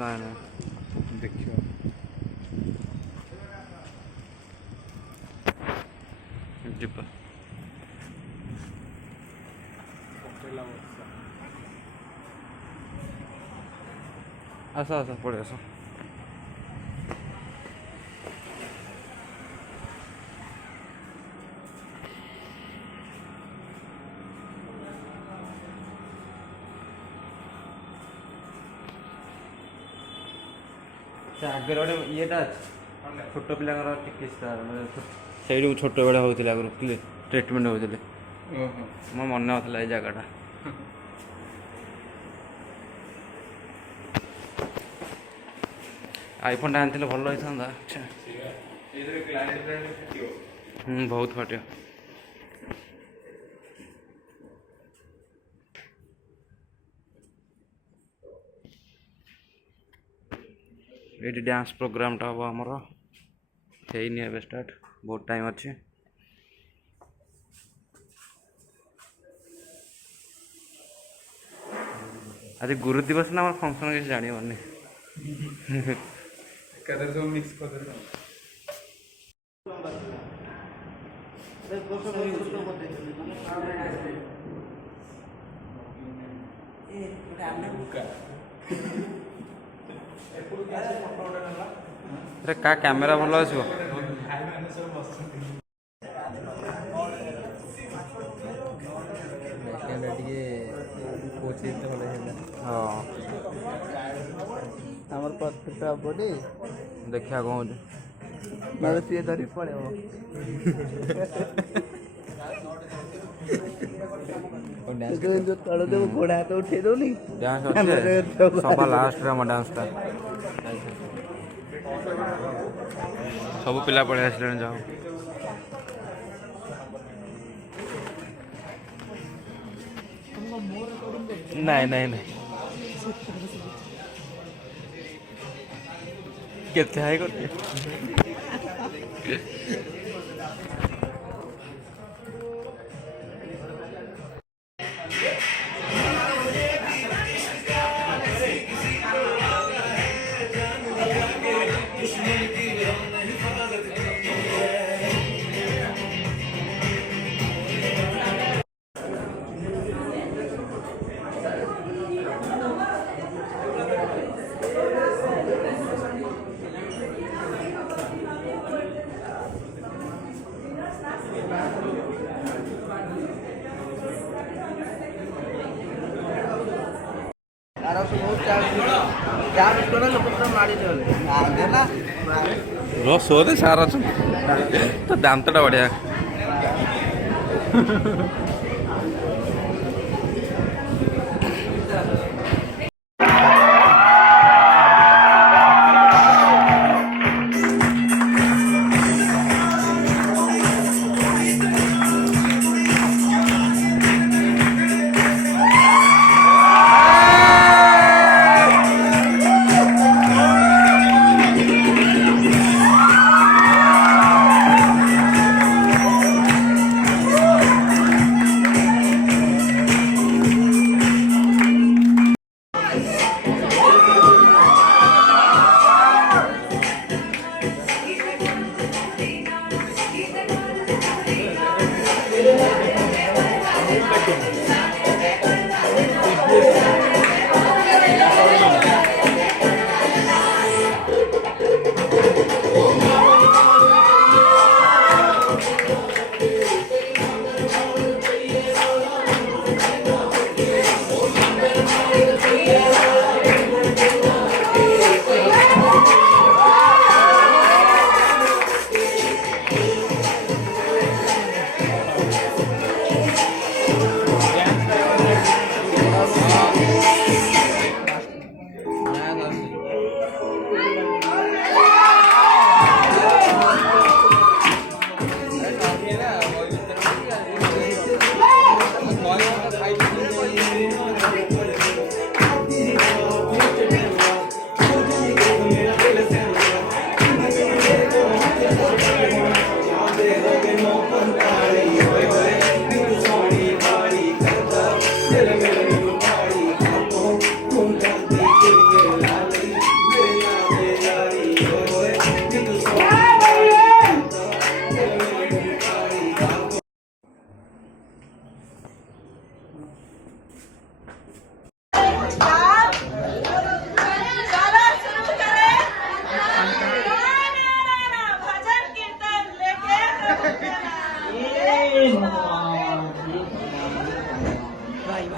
ना ना देखियो ଯିବା ଆସ ଆସ ପଳେଇ ଆସ। ସେ ଆଗରେ ଗୋଟେ ଇଏଟା ଅଛି ଛୋଟ ପିଲାଙ୍କର ଚିକିତ୍ସା ସେଇଠି ଛୋଟ ବେଳେ ହେଉଥିଲା ଆଗରୁ ଟ୍ରିଟମେଣ୍ଟ ହେଉଥିଲେ। ମୋ ମନେ ନଥିଲା ଏଇ ଜାଗାଟା। ଆଇଫୋନଟା ଆଣିଥିଲେ ଭଲ ହେଇଥାନ୍ତା। ଆଚ୍ଛା ବହୁତ ଫାଟିବ। ଏଇଠି ଡ୍ୟାନ୍ସ ପ୍ରୋଗ୍ରାମଟା ହେବ ଆମର। ହେଇନି ଏବେ ଷ୍ଟାର୍ଟ, ବହୁତ ଟାଇମ୍ ଅଛି। ଆଜି ଗୁରୁ ଦିବସ ନା ଆମର ଫଙ୍କସନ୍ କିଛି ଜାଣିବନି। ଏକାଥରେ ସବୁ ମିକ୍ସ କରିଦେଲେ। ଆରେ କା କ୍ୟାମେରା ଭଲ ଆସିବ? ହଁ ଆମର ପରଫେକ୍ଟ ହବନି। ଦେଖିବା କ'ଣ ହେଉଛି। ନହେଲେ ସିଏ ଧରି ପଳେଇବ। ତଳ ଦେବୁ ଗୋଡ଼ ହାତ ଉଠେଇ ଦଉନି। ଡ୍ୟାନ୍ସ ଅଛି ସବା ଲାଷ୍ଟରେ ଆମ ଡ୍ୟାନ୍ସଟା। ସବୁ ପିଲା ପଳେଇ ଆସିଲେଣି ଯାଅ। ନାଇଁ ନାଇଁ ନାଇଁ କେତେ ହାଇ କରୁଛି। रो सोदे सारा तो दांतटा बढ़िया।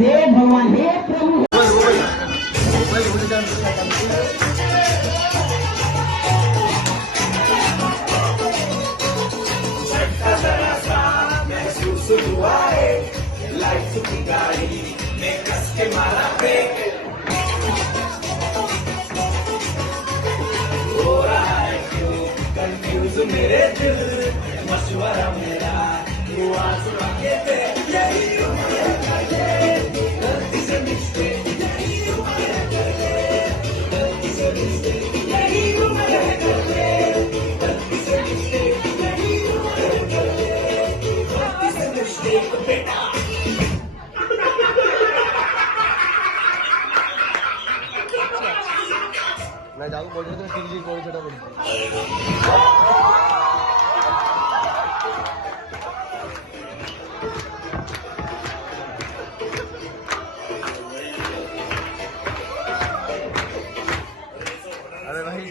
हे भगवान हे प्रभु मैं जाऊँ बोल रहे थे सीरीज कोई छोटा बोल अरे भाई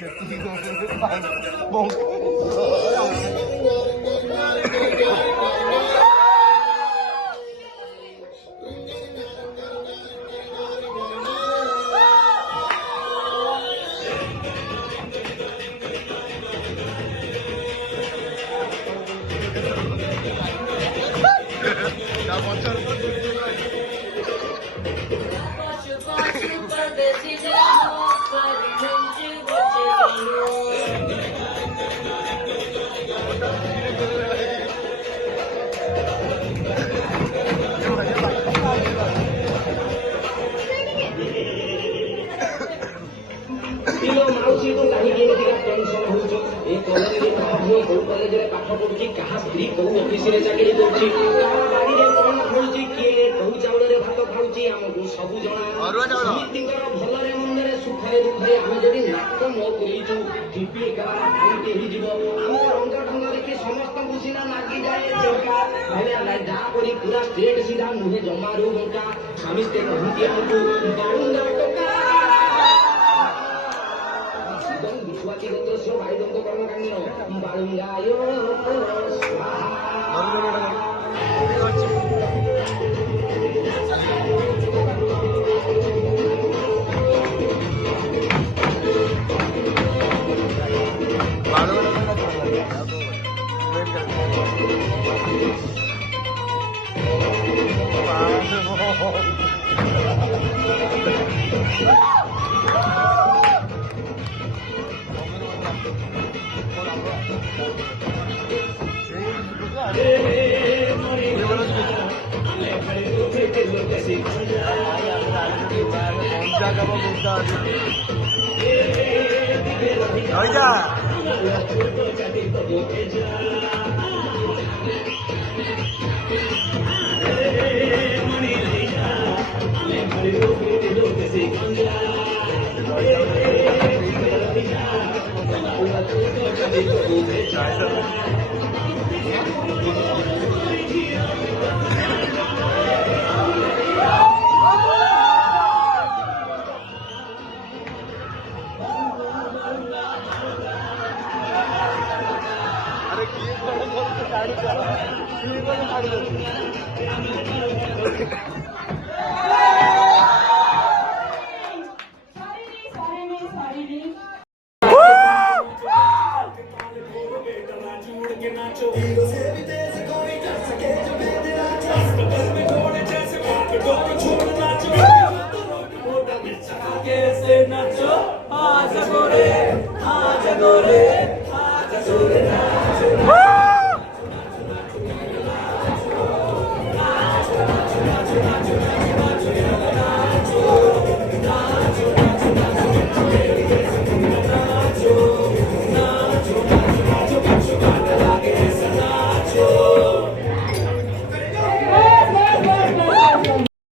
माउसी तो कहीं टेंशन हो कॉलेज कौ कॉलेज पाठ पढ़ुची क्या स्त्री कौ अफिस चाकरी कर बाड़ी में कौन खाऊँ किए कौ चाउल भात खाऊँ आमको सब जना भलरे मंदरे सुखरे दुखे आम जदि नाक न करूँ टीपी टाइमटे हो रंग ढंग देखी समस्त को सीना लगी जाए जहाँ करी पूरा स्ट्रेट सीधा नुहे जमारू बंका समिस्ते कहती आमको बालुंगा टोका विश्वासी गोत्र भाई दंग कर्मकांड बालुंगाय जा